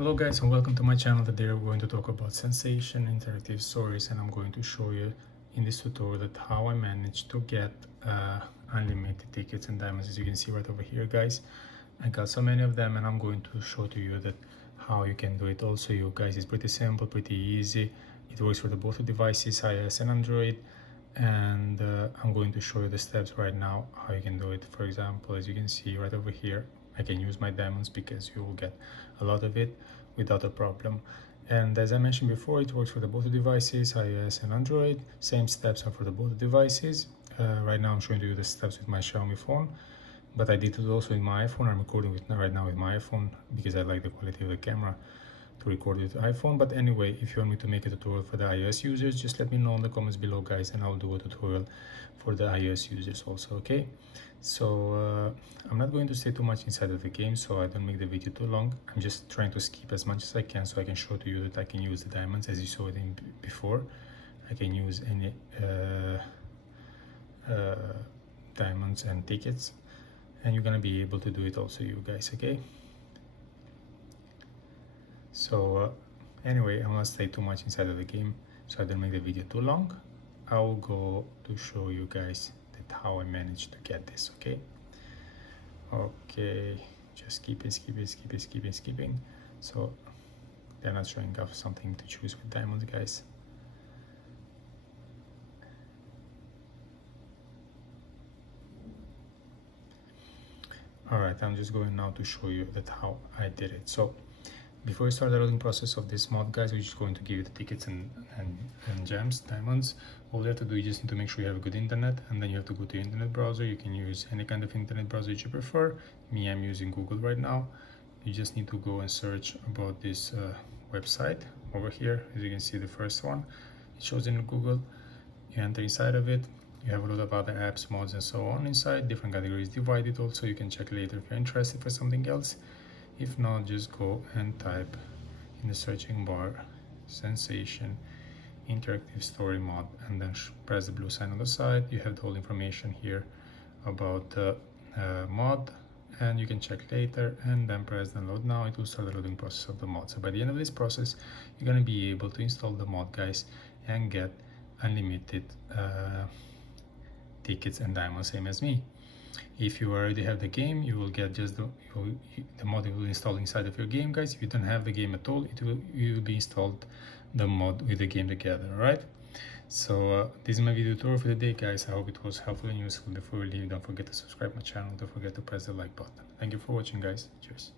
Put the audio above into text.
Hello guys and welcome to my channel. Today we're going to talk about sensation interactive stories, and I'm going to show you in this tutorial that how I managed to get unlimited tickets and diamonds. As you can see right over here guys, I got so many of them, and I'm going to show to you that how you can do it also. You guys, it's pretty simple, pretty easy. It works for the both devices, iOS and Android, and I'm going to show you the steps right now how you can do it. For example, as you can see right over here, I can use my diamonds because you will get a lot of it without a problem. And as I mentioned before, it works for the both devices, iOS and Android. Same steps are for the both devices. Right now I'm showing you the steps with my Xiaomi phone, but I did it also with my iPhone. I'm recording right now with my iPhone because I like the quality of the camera to record with iPhone. But anyway, if you want me to make a tutorial for the iOS users, just let me know in the comments below guys, and I'll do a tutorial for the iOS users also. Okay, so I'm not going to stay too much inside of the game so I don't make the video too long. I'm just trying to skip as much as I can so I can show to you that I can use the diamonds as you saw it in before. I can use any diamonds and tickets, and you're gonna be able to do it also, you guys. Okay, so anyway, I'm not stay too much inside of the game so I don't make the video too long. I'll go to show you guys that how I managed to get this. Okay, just skipping. So they're not showing off something to choose with diamonds guys. Alright, I'm just going now to show you that how I did it. So before we start the loading process of this mod guys, we're just going to give you the tickets and gems, diamonds. All you have to do, you just need to make sure you have a good internet, and then you have to go to your internet browser. You can use any kind of internet browser that you prefer. Me, I'm using Google right now. You just need to go and search about this website over here. As you can see, the first one, it shows in Google. You enter inside of it. You have a lot of other apps, mods and so on inside, different categories divided also. You can check later if you're interested for something else. If not, just go and type in the searching bar sensation interactive story mod, and then press the blue sign on the side. You have the whole information here about the mod, and you can check later, and then press download now. It will start the loading process of the mod. So by the end of this process, you're going to be able to install the mod guys and get unlimited tickets and diamonds, same as me. If you already have the game, you will get just the mod will install inside of your game guys. If you don't have the game at all, you will be installed the mod with the game together. All right, so this is my video tutorial for the day guys. I hope it was helpful and useful. Before we leave, don't forget to subscribe my channel, don't forget to press the like button. Thank you for watching guys. Cheers.